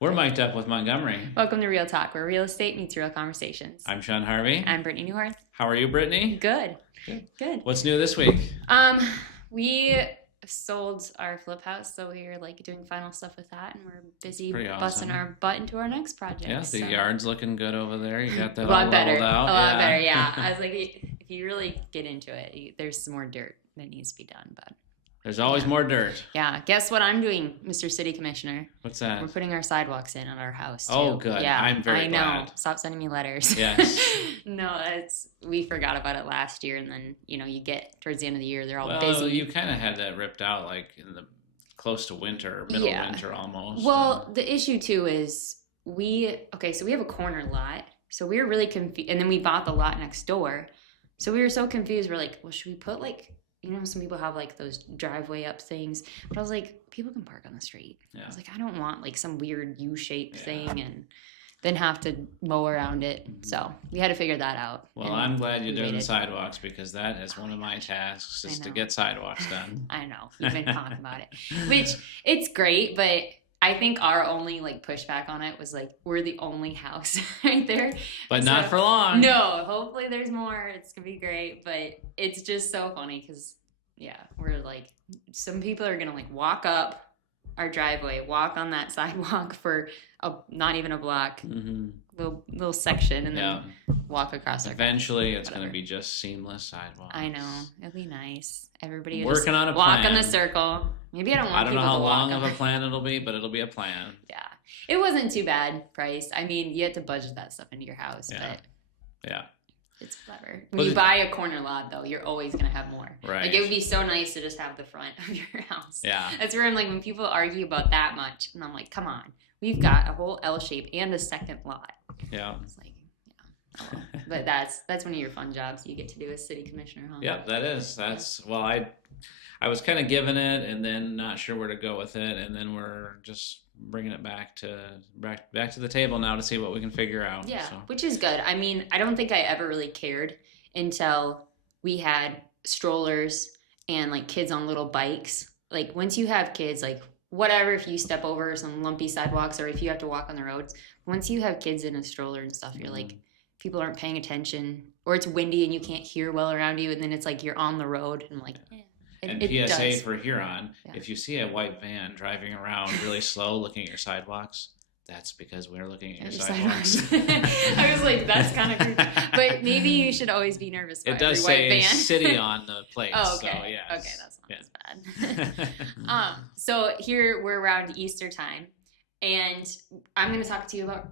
We're mic'd up with Montgomery. Welcome to Real Talk, where real estate meets real conversations. I'm Sean Harvey. I'm Brittany Newhart. How are you, Brittany? Good. Good. What's new this week? We sold our flip house, so we're like doing final stuff with that, and we're busy busting our butt into our next project. Yeah, the yard's looking good over there. You got that a lot all better. rolled out. A lot better, yeah. I was like, if you really get into it, there's some more dirt that needs to be done, but there's always more dirt. Yeah. Guess what I'm doing, Mr. City Commissioner? What's that? We're putting our sidewalks in at our house, too. Oh, good. Yeah. I'm very glad. I know. Stop sending me letters. Yes. No, we forgot about it last year, and then, you get towards the end of the year, they're all busy. Well, you kind of had that ripped out like in the close to winter, middle of winter almost. Well, the issue, too, is so we have a corner lot, so we were really confused, and then we bought the lot next door, so we were so confused. We're like, well, should we put like, some people have like those driveway up things, but I was like, people can park on the street. Yeah. I was like, I don't want like some weird U-shaped thing and then have to mow around it. So we had to figure that out. Well, I'm glad you're doing the sidewalks, because that is one of my tasks is to get sidewalks done. I know. You've been talking about it, which it's great, but I think our only like pushback on it was like, we're the only house right there. But not for long. No, hopefully there's more. It's going to be great. But it's just so funny because, we're like, some people are going to like walk up our driveway, walk on that sidewalk for not even a block, little section, and then walk across our Eventually, it's going to be just seamless sidewalks. I know. It'll be nice. Everybody working on a walk plan. in the circle. Maybe I don't want people to walk. I don't know how long of a plan it'll be, but it'll be a plan. Yeah. It wasn't too bad price. I mean, you have to budget that stuff into your house, but it's clever. When you buy a corner lot, though, you're always going to have more. Right. Like, it would be so nice to just have the front of your house. Yeah. That's where I'm like, when people argue about that much, and I'm like, come on. We've got a whole L shape and a second lot. Yeah. It's like, oh, well. But that's one of your fun jobs you get to do as city commissioner, huh? Yep, that is. I was kind of giving it and then not sure where to go with it, and then we're just bringing it back to the table now to see what we can figure out. Yeah, which is good. I mean, I don't think I ever really cared until we had strollers and like kids on little bikes. Like, once you have kids, like, whatever, if you step over some lumpy sidewalks or if you have to walk on the roads, once you have kids in a stroller and stuff, you're like, people aren't paying attention, or it's windy and you can't hear well around you, and then it's like you're on the road, and I'm like, And PSA for Huron, if you see a white van driving around really slow looking at your sidewalks, that's because we're looking at your sidewalks. I was like, that's kind of creepy. But maybe you should always be nervous about every white van. It does say city on the plate. Oh, okay. So, yes. Okay, that's not as bad. So here we're around Easter time, and I'm going to talk to you about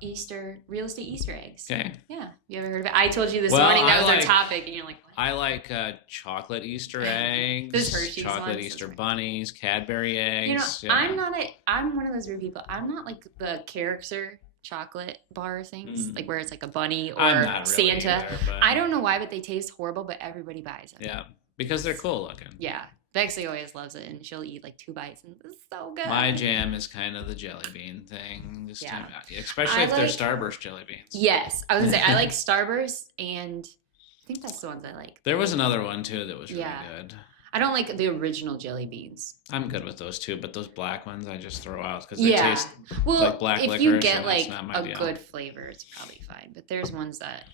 real estate Easter eggs. Okay. Yeah. You ever heard of it? I told you this morning that was our topic, and you're like, what? I like chocolate Easter eggs. Those Hershey's chocolate ones, Easter bunnies, Cadbury eggs. I'm one of those weird people. I'm not like the character chocolate bar things, like where it's like a bunny or I'm not really Santa. either, but I don't know why, but they taste horrible, but everybody buys them. Yeah, because they're cool looking. Yeah. Bexley always loves it, and she'll eat like 2 bites, and it's so good. My jam is kind of the jelly bean thing this time out, especially if they're Starburst jelly beans. Yes, I was gonna say I like Starburst, and I think that's the ones I like. There was another one too that was really good. I don't like the original jelly beans. I'm good with those too, but those black ones I just throw out because they taste like black if licorice. You get like a good flavor, it's probably fine. But there's ones that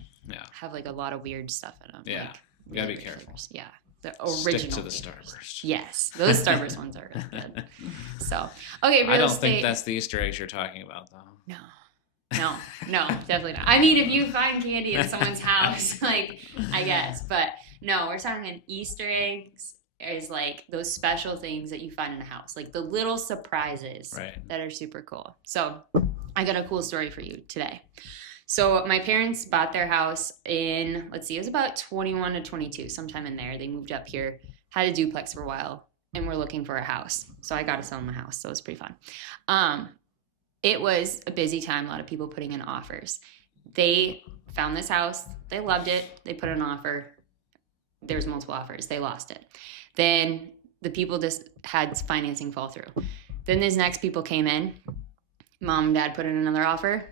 have like a lot of weird stuff in them. Yeah, like, you gotta be careful. Flavors. Yeah. The original. Stick to the Starburst. Yes, those Starburst ones are really good. So, okay, I don't think that's the Easter eggs you're talking about, though. No, definitely not. I mean, if you find candy in someone's house, like, I guess. But no, we're talking Easter eggs is like those special things that you find in the house, like the little surprises that are super cool. So, I got a cool story for you today. So my parents bought their house in, it was about 21 to 22, sometime in there. They moved up here, had a duplex for a while, and were looking for a house. So I got to sell them a house, so it was pretty fun. It was a busy time, a lot of people putting in offers. They found this house, they loved it, they put in an offer. There was multiple offers, they lost it. Then the people just had financing fall through. Then these next people came in, mom and dad put in another offer.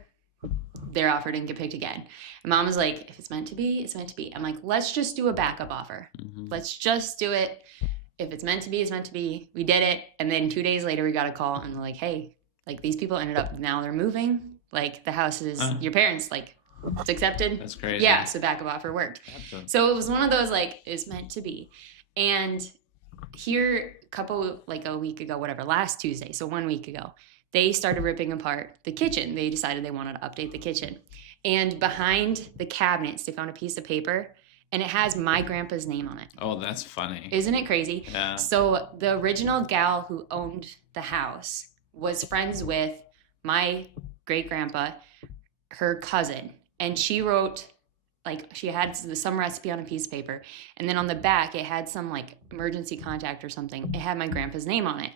Their offer didn't get picked again. And mom was like, if it's meant to be, it's meant to be. I'm like, let's just do a backup offer. Let's just do it. If it's meant to be, it's meant to be. We did it. And then 2 days later, we got a call and they're like, hey, like these people ended up, now they're moving. Like the house is your parents, like it's accepted. That's crazy. Yeah, so backup offer worked. So it was one of those like, it's meant to be. And here, a week ago, whatever, last Tuesday, so 1 week ago, they started ripping apart the kitchen. They decided they wanted to update the kitchen. And behind the cabinets, they found a piece of paper, and it has my grandpa's name on it. Oh, that's funny. Isn't it crazy? Yeah. So the original gal who owned the house was friends with my great-grandpa, her cousin. And she wrote, like, she had some recipe on a piece of paper. And then on the back, it had some, like, emergency contact or something. It had my grandpa's name on it.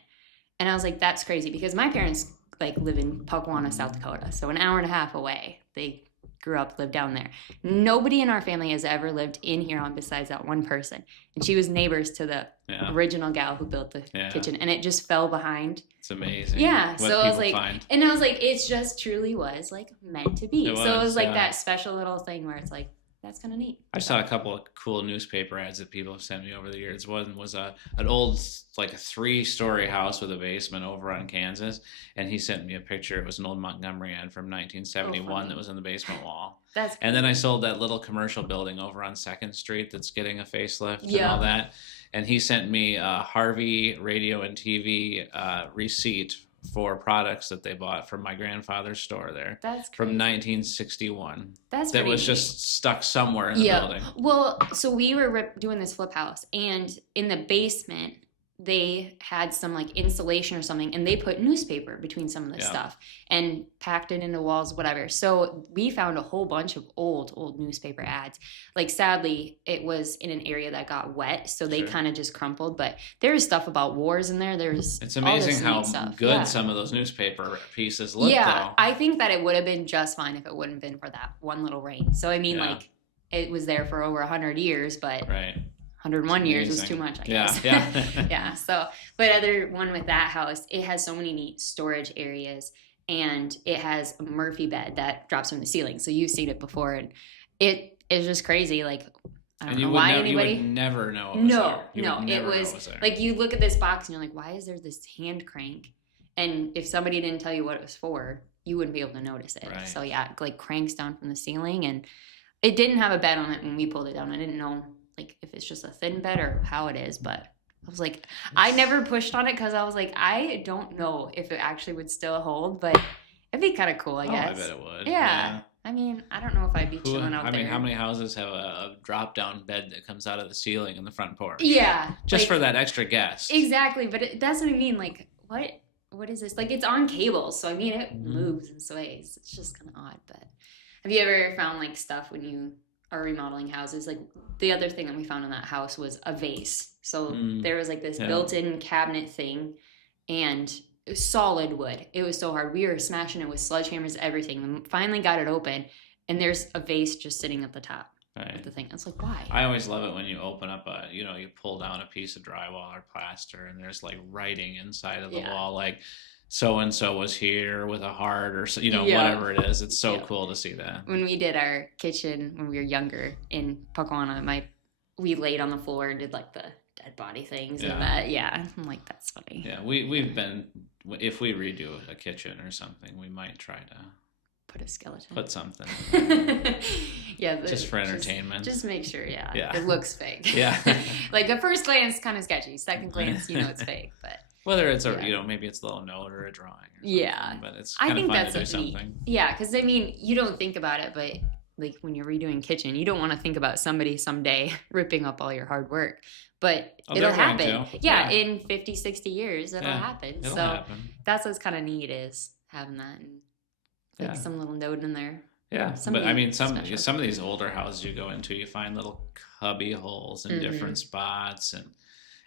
And I was like, that's crazy. Because my parents, like, live in Puckwauna, South Dakota. So an hour and a half away. They grew up, lived down there. Nobody in our family has ever lived in Huron besides that one person. And she was neighbors to the original gal who built the kitchen. And it just fell behind. It's amazing. Yeah. So I was like, and I was like, it just truly was like meant to be. So it was like that special little thing where it's like, that's kind of neat. I saw a couple of cool newspaper ads that people have sent me over the years. One was an old, like a 3-story house with a basement over on Kansas, and he sent me a picture. It was an old Montgomery ad from 1971 that was in the basement wall. That's and then I sold that little commercial building over on 2nd Street that's getting a facelift and all that. And he sent me a Harvey Radio and TV receipt for products that they bought from my grandfather's store there. That's crazy. From 1961. That's that was just stuck somewhere in the building. Well, so we were doing this flip house, and in the basement they had some like insulation or something, and they put newspaper between some of the stuff and packed it into walls, whatever. So we found a whole bunch of old newspaper ads. Like, sadly, it was in an area that got wet, so they kind of just crumpled. But there's stuff about wars in there. It's amazing how good some of those newspaper pieces look. Yeah, though. I think that it would have been just fine if it wouldn't have been for that one little rain. So I mean, like, it was there for over 100 years, but 101 years was too much, I guess. Yeah. So, but other one with that house, it has so many neat storage areas, and it has a Murphy bed that drops from the ceiling. So you've seen it before, and it is just crazy. Like, I don't know why anybody. You would never know it was was like, you look at this box and you're like, why is there this hand crank? And if somebody didn't tell you what it was for, you wouldn't be able to notice it. Right. So yeah, it like cranks down from the ceiling, and it didn't have a bed on it when we pulled it down. I didn't know like if it's just a thin bed or how it is, but I was like, I never pushed on it because I was like, I don't know if it actually would still hold, but it'd be kind of cool, I guess. I bet it would. Yeah. I mean, I don't know if I'd be chilling out there. I mean, how many houses have a drop-down bed that comes out of the ceiling in the front porch? Yeah. Just for that extra guest. Exactly, but that's what I mean. Like, what is this? Like, it's on cables, so I mean, it moves and sways. It's just kind of odd, but have you ever found like stuff when you are remodeling houses? Like, the other thing that we found in that house was a vase. So there was like this built-in cabinet thing, and it was solid wood. It was so hard. We were smashing it with sledgehammers, everything. And finally got it open, and there's a vase just sitting at the top of the thing. It's like, why? I always love it when you open up you pull down a piece of drywall or plaster, and there's like writing inside of the wall, like so-and-so was here with a heart, or whatever it is. It's so cool to see that. When we did our kitchen when we were younger in Puckwauna, we laid on the floor and did like the dead body things and that. Yeah, I'm like, that's funny. Yeah, we've been, if we redo a kitchen or something, we might try to put a skeleton. Put something. Just for entertainment. Just make sure, it looks fake. Yeah. Like, at first glance, kind of sketchy. Second glance, it's fake, but. Whether it's maybe it's a little note or a drawing or something, but it's kind of fun to do something. Yeah, because I mean, you don't think about it, but like when you're redoing kitchen, you don't want to think about somebody someday ripping up all your hard work, but it'll happen. Yeah, in 50, 60 years, it'll happen. It'll so happen. That's what's kind of neat, is having that and like some little note in there. Yeah, but I mean, some of these older houses you go into, you find little cubby holes in different spots,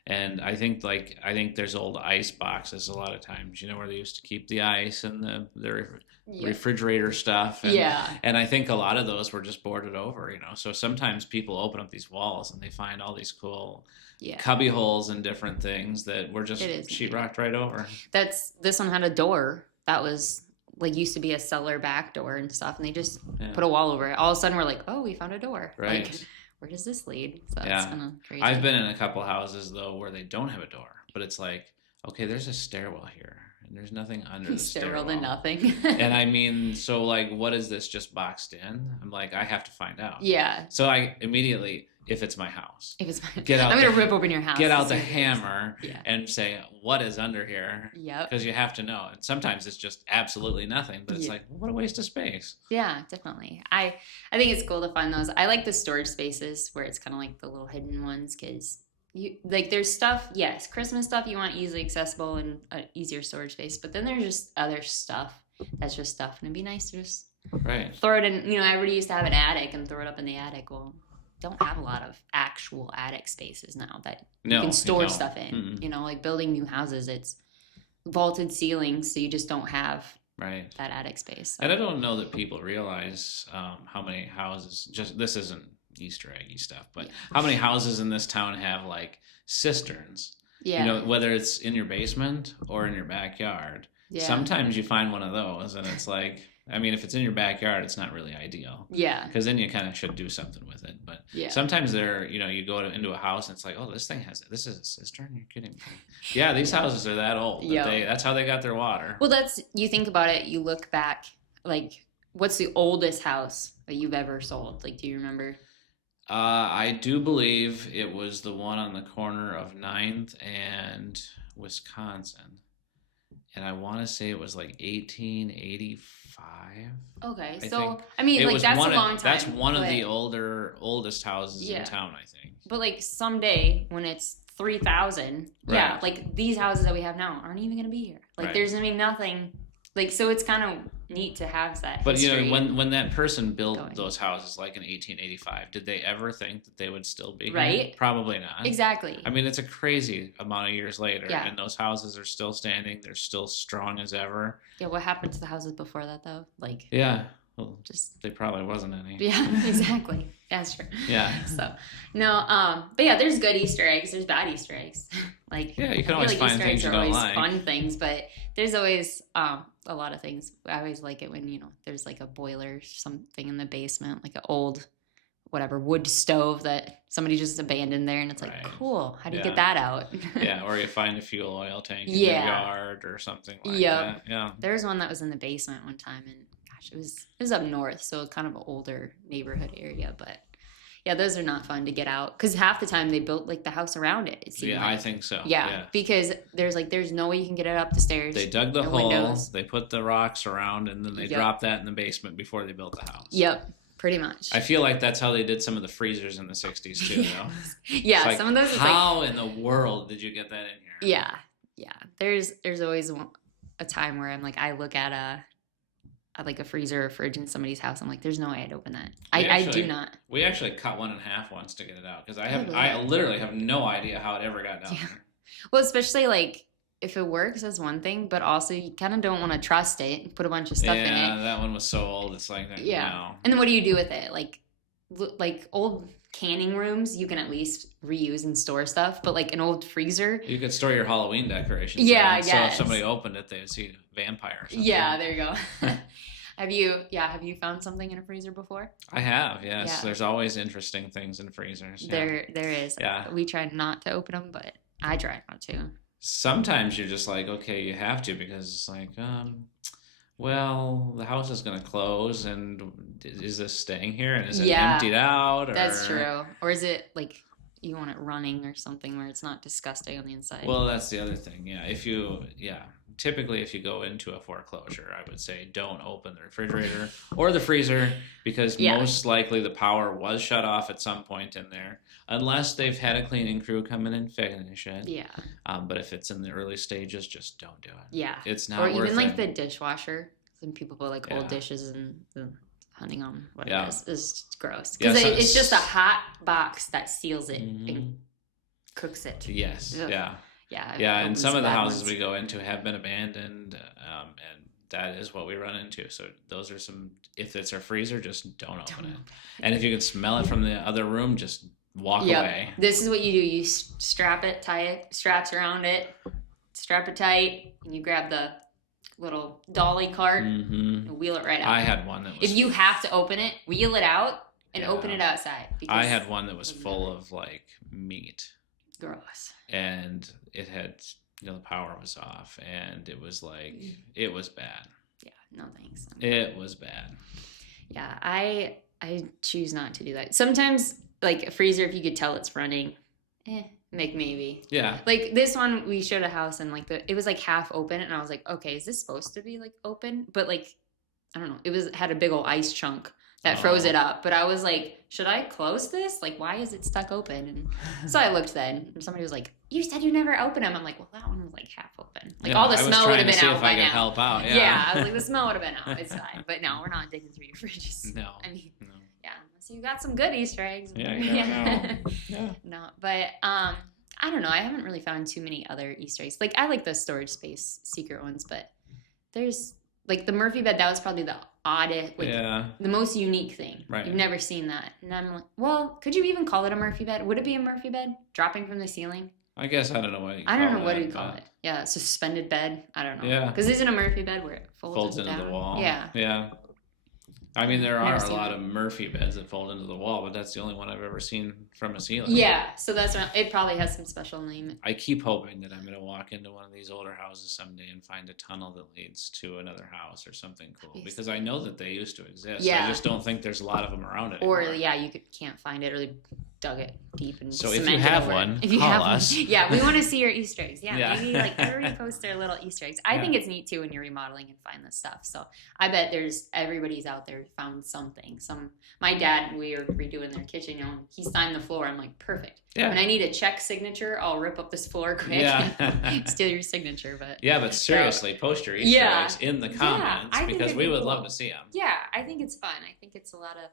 and I think there's old ice boxes a lot of times, where they used to keep the ice and the refrigerator stuff. And I think a lot of those were just boarded over, So sometimes people open up these walls and they find all these cool cubby holes and different things that were just sheetrocked right over. This one had a door that was like used to be a cellar back door and stuff, and they just put a wall over it. All of a sudden we're like, oh, we found a door. Right. Like, where does this lead? So it's kind of crazy. I've been in a couple houses though where they don't have a door, but it's like, okay, there's a stairwell here, and there's nothing under the Sterile stairwell. to nothing. And I mean, so like, what is this just boxed in? I'm like, I have to find out. Yeah. So I immediately, if it's my house, If it's my, Get out I'm gonna the- rip open your house. get to out the see what it is. hammer Yeah. and say, what is under here? Yep. Because you have to know. And sometimes it's just absolutely nothing, but it's Yeah. like, what a waste of space. Yeah, definitely. I think it's cool to find those. I like the storage spaces where it's kind of like the little hidden ones because you like there's stuff. Yes, Christmas stuff you want easily accessible and easier storage space, but then there's just other stuff that's just stuff, and it'd be nice to just Right. throw it in. You know, everybody used to have an attic and throw it up in the attic. Well, don't have a lot of actual attic spaces now that No, you can you store don't. stuff in. Mm-mm. You know, like building new houses, it's vaulted ceilings, so you just don't have Right. that attic space. So. And I don't know that people realize how many houses, just this isn't Easter eggy stuff, but Yeah. how many houses in this town have like cisterns? Yeah. You know, whether it's in your basement or in your backyard. yeah. Sometimes you find one of those and it's like, I mean, if it's in your backyard, it's not really ideal Yeah. because then you kind of should do something with it. But Yeah. sometimes you go into a house and it's like, oh, this is a cistern? You're kidding me. Yeah, these houses are that old. Yeah. That's how they got their water. Well, you think about it, you look back, like, what's the oldest house that you've ever sold? Like, do you remember? I do believe it was the one on the corner of 9th and Wisconsin. And I want to say it was like 1885. Okay, I so, think I mean, It like, was that's a one of- long time. That's one of but- the oldest houses Yeah. in town, I think. But, like, someday when it's 3,000, yeah, Right. like, these houses that we have now aren't even going to be here. Like, Right. there's going to be nothing. Like, so it's kind of neat to have that But you history. know, when that person built going. those houses, like in 1885, did they ever think that they would still be here? Right. Probably not. Exactly. I mean, it's a crazy amount of years later, Yeah. and those houses are still standing. They're still strong as ever. Yeah, what happened to the houses before that, though? Like, Yeah. Well, just, there probably wasn't any. yeah, exactly. That's true. Yeah. So, no, but yeah, there's good Easter eggs. There's bad Easter eggs. Like, Yeah, you can I always feel like find Easter eggs things you are don't always like. fun things, but there's always a lot of things. I always like it when, you know, there's like a boiler or something in the basement, like an old, whatever, wood stove that somebody just abandoned there. And it's like, Right. cool. How do you Yeah. get that out? Yeah, or you find a fuel oil tank in Yeah. your yard or something like Yep. that. Yeah. There was one that was in the basement one time, and gosh, it was up north, so kind of an older neighborhood area. But yeah, those are not fun to get out because half the time they built like the house around it. It seemed Yeah, like. I think so. Yeah, because there's no way you can get it up the stairs. They dug the No hole, windows. they put the rocks around, and then they Yep. dropped that in the basement before they built the house. Yep, pretty much. I feel like that's how they did some of the freezers in the 60s too, though. Yeah, It's like, some of those is like how in the world did you get that in here? yeah. There's always a time where I'm like I look at a freezer or fridge in somebody's house. I'm like, there's no way I'd open that. I do not. We actually cut one in half once to get it out because Really? I literally have no idea how it ever got down Yeah. there. Well, especially like if it works, that's one thing, but also you kind of don't want to trust it and put a bunch of stuff in Yeah, it. that one was so old. It's like, Yeah. no. And then what do you do with it? Like old canning rooms, you can at least reuse and store stuff, but like an old freezer. You could store your Halloween decorations. Yeah, in it, I So if guess. somebody opened it, they'd see a vampire or something. Yeah, there you go. Have you found something in a freezer before? I have, yes. Yeah. There's always interesting things in freezers. Yeah. There is. Yeah. We try not to open them, but I try not to. Sometimes you're just like, okay, you have to because it's like, well, the house is going to close, and is this staying here, and is it Yeah, emptied out? Or... That's true. Or is it like you want it running or something where it's not disgusting on the inside? Well, that's the other thing. Yeah. Typically, if you go into a foreclosure, I would say don't open the refrigerator or the freezer because Yeah. most likely the power was shut off at some point in there, unless they've had a cleaning crew come in and finish it. yeah. But if it's in the early stages, just don't do it. Yeah. It's not Or worth even like it. the dishwasher. Some people put like Yeah. old dishes and depending on what Yeah. it is gross. Yeah, Because so- it's just a hot box that seals it Mhm. and cooks it. Yes. Ugh. Yeah. Yeah. I've Yeah. And opened some of the bad houses ones. we go into have been abandoned, and that is what we run into. So those are some. If it's a freezer, just don't open it. And if you can smell it from the other room, just walk Yep. away. This is what you do. You strap it, tie it, straps around it, strap it tight, and you grab the little dolly cart Mm-hmm. and wheel it right out. I had one that was. If you have to open it, wheel it out and Yeah. open it outside. Because I had one that was full of like meat, gross. and it had the power was off, and it was like, it was bad. Yeah, no thanks. It was bad. Yeah, I choose not to do that. Sometimes, like a freezer, if you could tell it's running, maybe. Yeah. Like this one, we showed a house and like it was like half open, and I was like, okay, is this supposed to be like open? But like, I don't know, had a big old ice chunk that froze it up. But I was like, should I close this? Like, why is it stuck open? And so I looked then, and somebody was like, you said you never open them. I'm like, well, that one was like half open. Like all the smell would have been out by now. Help out. Yeah, I was like, the smell would have been out. It's fine. But no, we're not digging through your fridges. No. I mean, yeah. So you got some good Easter eggs. Yeah, you never know. Yeah. No, but I don't know. I haven't really found too many other Easter eggs. Like I like the storage space secret ones, but there's like the Murphy bed. That was probably the oddest, like the most unique thing. Right. You've never seen that, and I'm like, well, could you even call it a Murphy bed? Would it be a Murphy bed dropping from the ceiling? I guess I don't know what you call it. Yeah, suspended bed. I don't know. Yeah. Because isn't a Murphy bed where it folds into down? the wall? Yeah. Yeah. I mean, there are a lot of Murphy beds that fold into the wall, but that's the only one I've ever seen from a ceiling. Yeah, so that's what, it probably has some special name. I keep hoping that I'm going to walk into one of these older houses someday and find a tunnel that leads to another house or something cool, because I know that they used to exist. Yeah. I just don't think there's a lot of them around anymore. Or, you can't find it, or they dug it deep and so if you have one, call us. Yeah, we want to see your Easter eggs. Yeah, maybe like everybody post their little Easter eggs. I think it's neat too when you're remodeling and find this stuff. So I bet everybody's out there found something. My dad, we were redoing their kitchen, he signed the floor. I'm like, perfect. Yeah. When I need a check signature, I'll rip up this floor quick and steal your signature. But but seriously, post your Easter eggs in the comments because we would love to see them. Yeah, I think it's fun. I think it's a lot of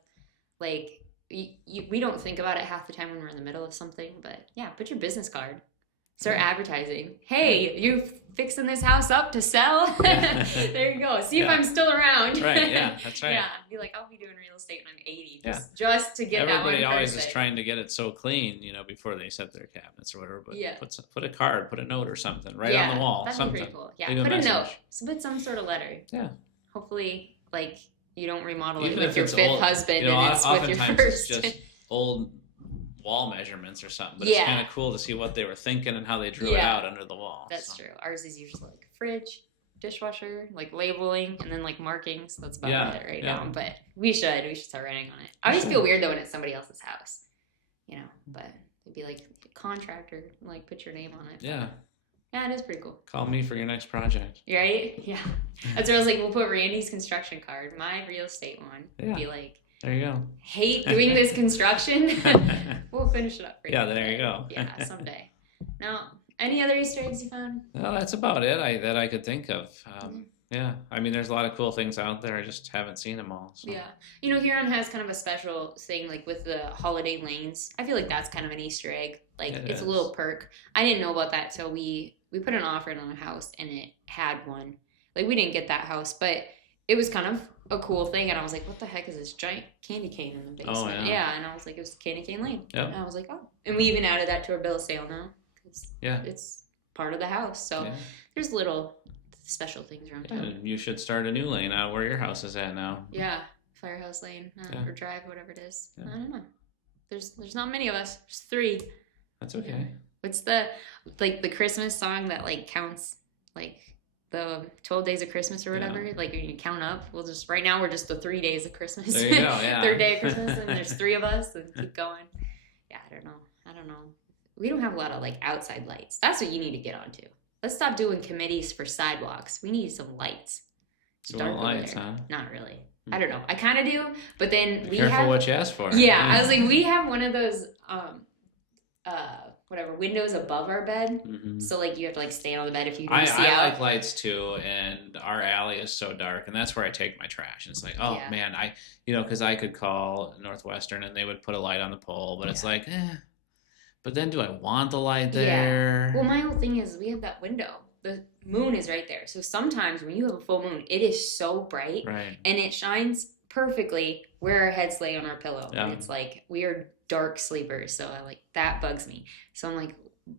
like. We don't think about it half the time when we're in the middle of something, but put your business card. Start advertising. Hey, you fixing this house up to sell? There you go. See if I'm still around. Right, yeah, that's right. Yeah, be like, I'll be doing real estate when I'm 80, just to get everybody that one always is trying to get it so clean, before they set their cabinets or whatever, but put a card, put a note or something right on the wall. That'd be pretty cool. Yeah, put a note. So put some sort of letter. Yeah. Hopefully, like, you don't remodel it with your fifth husband and it's with your first. It's just old wall measurements or something, but it's kind of cool to see what they were thinking and how they drew it out under the wall. That's true. Ours is usually like fridge, dishwasher, like labeling, and then like markings. That's about it right now. But we should start writing on it. I always feel weird though when it's somebody else's house, but it'd be like contractor, like put your name on it. Yeah. Yeah, it is pretty cool. Call me for your next project. Right? Yeah. That's what I was like, we'll put Randy's construction card, my real estate one. Yeah. Be like, there you go. Hate doing this construction. We'll finish it up for you. Yeah, there you go. Yeah, someday. Now, any other Easter eggs you found? No, that's about it that I could think of. Yeah, I mean, there's a lot of cool things out there. I just haven't seen them all. So. Yeah. Huron has kind of a special thing, like with the holiday lanes. I feel like that's kind of an Easter egg. Like, it's a little perk. I didn't know about that till we put an offer in on a house, and it had one. Like, we didn't get that house, but it was kind of a cool thing. And I was like, what the heck is this giant candy cane in the basement? Oh, yeah. And I was like, it was Candy Cane Lane. Yep. And I was like, oh. And we even added that to our bill of sale now. Cause it's part of the house. So there's little special things around town. And you should start a new lane out where your house is at now. Yeah. Firehouse Lane or Drive, whatever it is. I don't know. There's not many of us. There's 3. That's okay. What's the Christmas song that like counts like the 12 days of Christmas or whatever? Like when you count up, right now we're just the 3 days of Christmas. There you go, yeah. 3rd day of Christmas, and there's 3 of us, and keep going. Yeah, I don't know. We don't have a lot of like outside lights. That's what you need to get onto. Let's stop doing committees for sidewalks. We need some lights. Some lights, huh? Not really. I don't know. I kind of do, but then Be careful what you ask for. Yeah, I was like, we have one of those windows above our bed. Mm-hmm. So like you have to like stand on the bed if you don't see out. I like lights too, and our alley is so dark, and that's where I take my trash. And it's like, oh man, because I could call Northwestern and they would put a light on the pole, but it's like, but then do I want the light there? Well, my whole thing is we have that window. The moon is right there. So sometimes when you have a full moon, it is so bright, and it shines perfectly where our heads lay on our pillow. Yeah. And it's like, we are dark sleepers, so that bugs me. So I'm like,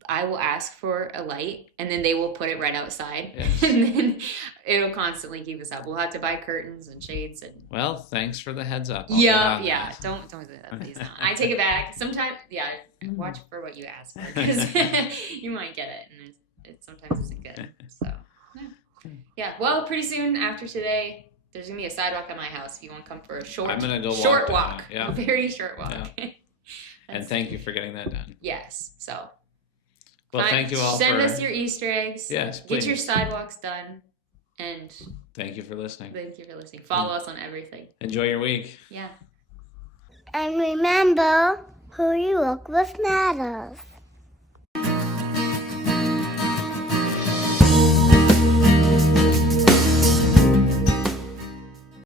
I will ask for a light, and then they will put it right outside, and then it'll constantly keep us up. We'll have to buy curtains and shades. And well, thanks for the heads up. Don't do that, please. Don't. I take it back. Sometimes, watch for what you ask for, because you might get it, and sometimes Yeah. Well, pretty soon after today, there's gonna be a sidewalk at my house. If you want to come for a I'm gonna go short walk. walk. Yeah. A very short walk. Yeah. And thank you for getting that done. Yes. So. Well, thank you all. Send us your Easter eggs. Yes, please. Get your sidewalks done. And thank you for listening. Thank you for listening. Follow us on everything. Enjoy your week. Yeah. And remember, who you look with matters.